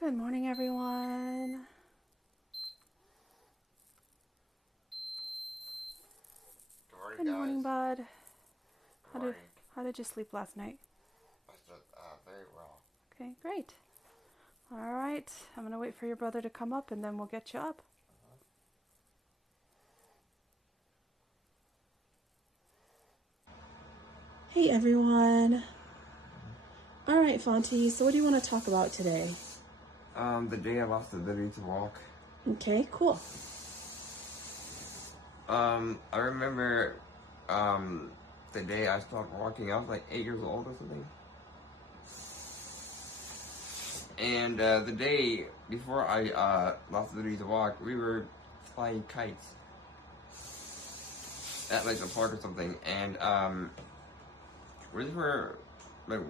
Good morning, everyone. Good morning, Good guys. morning, bud. Good How did morning. how did you sleep last night? I slept very well. Okay, great. All right, I'm gonna wait for your brother to come up, and then we'll get you up. Hey, everyone. All right, Fonty. So, what do you want to talk about today? The day I lost the ability to walk. Okay, cool. I remember, the day I stopped walking. I was like 8 years old or something. And the day before I lost the ability to walk, we were flying kites at like the park or something. And we were like,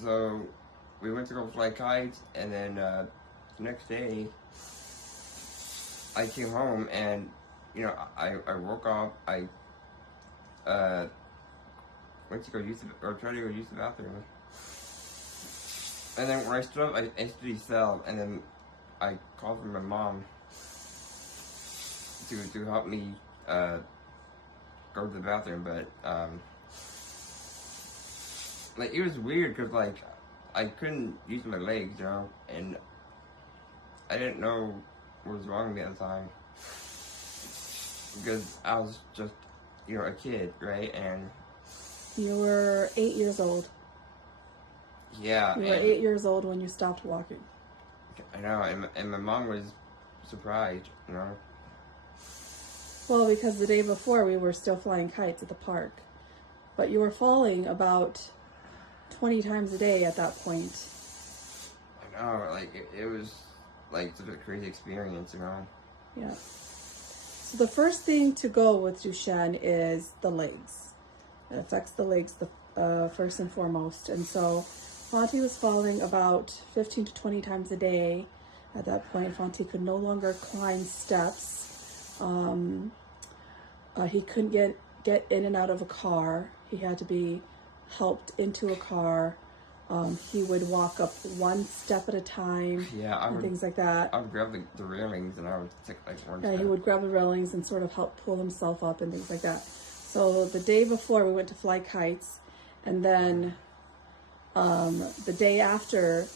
so we went to go fly kites, and then the next day I came home and I woke up. I went to go use or tried to go use the bathroom, and then when I stood up, I instantly fell, and then I called for my mom to help me go to the bathroom, but like it was weird because like I couldn't use my legs, and I didn't know what was wrong with me at the time because I was just a kid, right? And You were 8 years old. yeah, You were 8 years old when you stopped walking. I know, and my mom was surprised, Well, because the day before we were still flying kites at the park, but you were falling about 20 times a day at that point. I know, like it was like such a crazy experience, Yeah. So the first thing to go with Duchenne is the legs. It affects the legs first and foremost. And so Fonty was falling about 15 to 20 times a day. At that point, Fonty could no longer climb steps. He couldn't get in and out of a car. He had to be helped into a car. He would walk up one step at a time, and things like that. I would grab the railings and I would take like one step. He would grab the railings and sort of help pull himself up and things like that. So the day before we went to fly kites, and then the day after,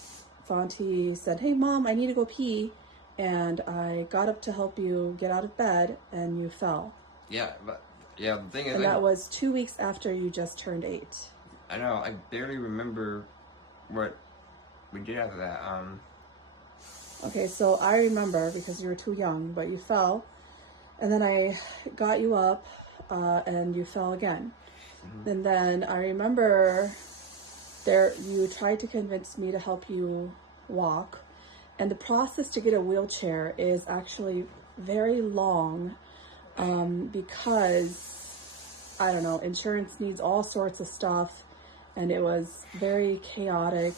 Fonty said, "Hey, Mom, I need to go pee," and I got up to help you get out of bed, and you fell. Yeah, but the thing is, and that was 2 weeks after you just turned 8. I know. I barely remember what we did after that. Okay, so I remember because you were too young, but you fell, and then I got you up, and you fell again. Mm-hmm. And then I remember you tried to convince me to help you walk, and the process to get a wheelchair is actually very long, because I don't know, insurance needs all sorts of stuff, and it was very chaotic.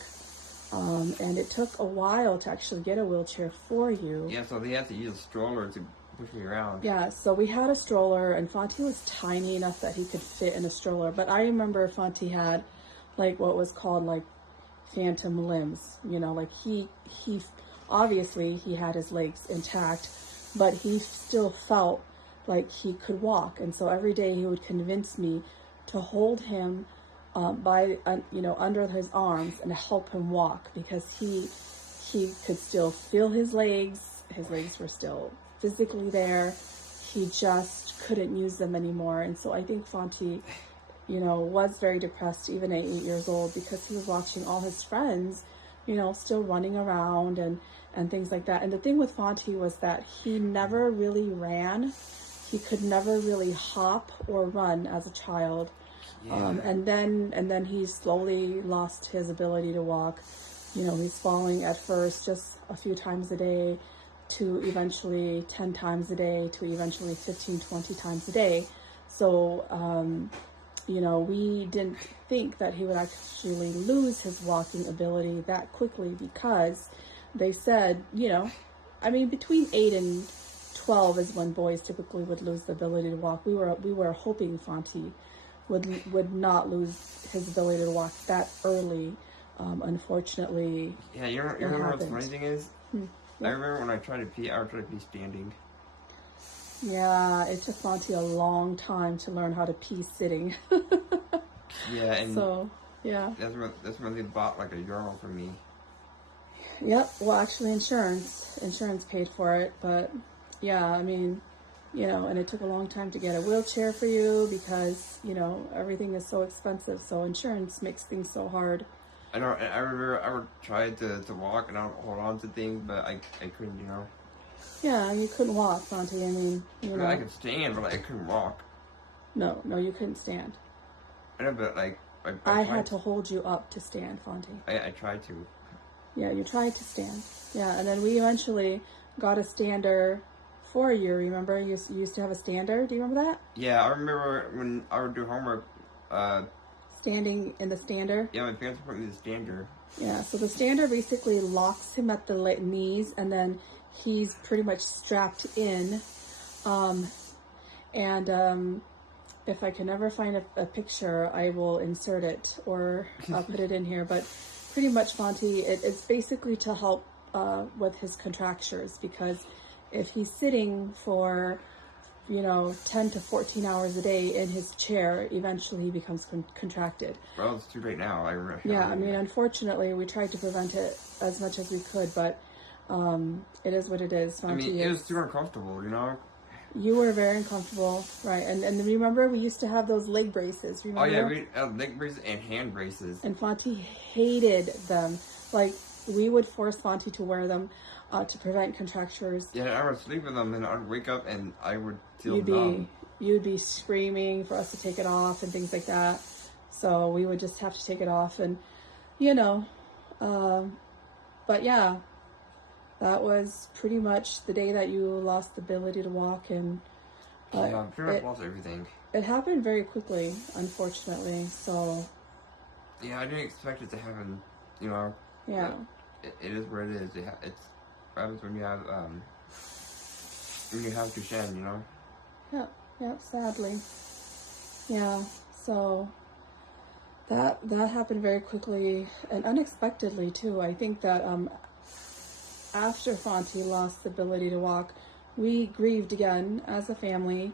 And it took a while to actually get a wheelchair for you. Yeah, so they had to use a stroller to push me around. Yeah, so we had a stroller, and Fonty was tiny enough that he could fit in a stroller. But I remember Fonty had like what was called like phantom limbs. Like he obviously he had his legs intact, but he still felt like he could walk. And so every day he would convince me to hold him under his arms and help him walk, because he could still feel his legs. His legs were still physically there. He just couldn't use them anymore. And so I think Fonty, was very depressed even at 8 years old, because he was watching all his friends, still running around and things like that. And the thing with Fonty was that he never really ran. He could never really hop or run as a child. Yeah. And then he slowly lost his ability to walk. He's falling at first just a few times a day, to eventually 10 times a day, to eventually 15, 20 times a day. So, we didn't think that he would actually lose his walking ability that quickly, because they said, between 8 and 12 is when boys typically would lose the ability to walk. We were hoping Fonty would not lose his ability to walk that early, Unfortunately, Yeah, you it know what the happened. funny thing is? Hmm. I Yeah. remember when I tried to pee, I would try to pee standing. Yeah, it took Monty a long time to learn how to pee sitting. Yeah, and So, yeah. that's when they bought like a urinal for me. Yep. Well, actually, insurance paid for it, but yeah, I mean, and it took a long time to get a wheelchair for you because everything is so expensive. So insurance makes things so hard. I know. I remember I would try to walk and I would hold on to things, but I couldn't. You know. Yeah, you couldn't walk, Monty. I mean, I mean, I could stand, but like, I couldn't walk. No, you couldn't stand. I know, but like I I tried. had to hold you up to stand, Fonty. I tried to. Yeah, you tried to stand. Yeah, and then we eventually got a stander for you. Remember, you used to have a stander. Do you remember that? Yeah, I remember when I would do homework. Standing in the stander. Yeah, my parents would put me in the stander. Yeah, so the stander basically locks him at the knees, and then he's pretty much strapped in. And if I can ever find a picture, I will insert it or I'll put it in here. But pretty much, Fonty, it's basically to help with his contractures, because if he's sitting for 10 to 14 hours a day in his chair, eventually he becomes contracted. Well, it's too late now. Yeah, I mean, unfortunately, we tried to prevent it as much as we could, but it is what it is. I mean, it was too uncomfortable, you know? You were very uncomfortable, right? And remember, we used to have those leg braces, remember? Oh, yeah, we had leg braces and hand braces. And Fonty hated them. Like, we would force Fonty to wear them to prevent contractures. Yeah, I would sleep with them, and I'd wake up, and I would feel numb. You'd be screaming for us to take it off and things like that. So we would just have to take it off, and but yeah, that was pretty much the day that you lost the ability to walk, and Yeah, pretty much lost everything. it happened very quickly, unfortunately. So yeah, I didn't expect it to happen. You know. Yeah. It is what it is. It's what happens when you have Duchenne. You know. Yeah. Sadly. Yeah. So that happened very quickly and unexpectedly too. I think that after Fonty lost the ability to walk, we grieved again as a family.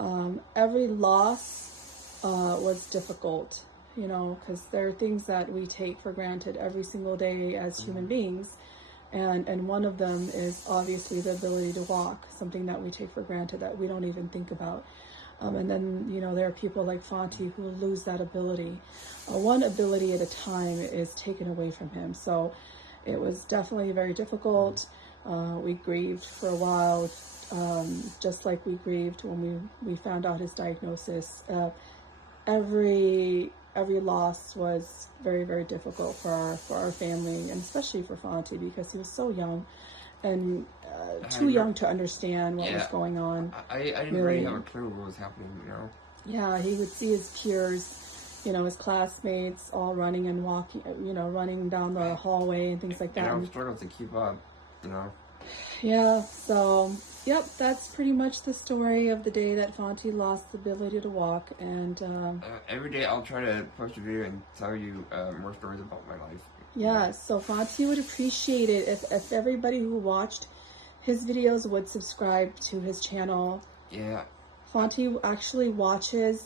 Every loss was difficult, because there are things that we take for granted every single day as human beings. And one of them is obviously the ability to walk, something that we take for granted that we don't even think about. And then, there are people like Fonty who lose that ability. One ability at a time is taken away from him. So it was definitely very difficult. We grieved for a while, just like we grieved when we found out his diagnosis. Every loss was very, very difficult for our family, and especially for Fonty, because he was so young and too young to understand what was going on. I didn't really have a clue what was happening, Yeah, he would see his peers, his classmates all running and walking, running down the hallway and things like that. And I was struggling to keep up, Yeah, so, yep, that's pretty much the story of the day that Fonty lost the ability to walk. And every day I'll try to post a video and tell you more stories about my life. Yeah, so Fonty would appreciate it if everybody who watched his videos would subscribe to his channel. Yeah. Fonty actually rewatches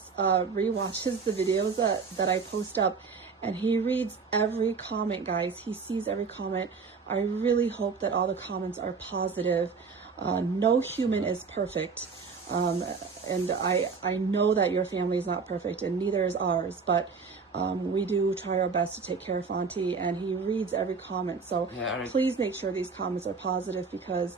the videos that I post up, and he reads every comment, guys. He sees every comment. I really hope that all the comments are positive. No human is perfect. And I know that your family is not perfect, and neither is ours, but we do try our best to take care of Fonty, and he reads every comment. So please make sure these comments are positive, because,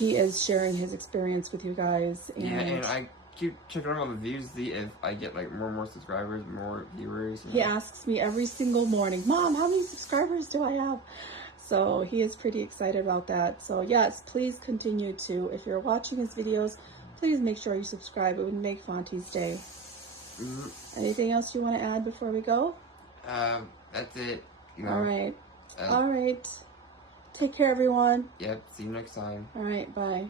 he is sharing his experience with you guys. And I keep checking on the views, see if I get like more and more subscribers, more viewers. He asks me every single morning, Mom, how many subscribers do I have? So he is pretty excited about that. So yes, please continue to, if you're watching his videos, please make sure you subscribe. It would make Fonty's day. Anything else you want to add before we go? That's it. All right. All right. Take care, everyone. Yep. See you next time. All right. Bye.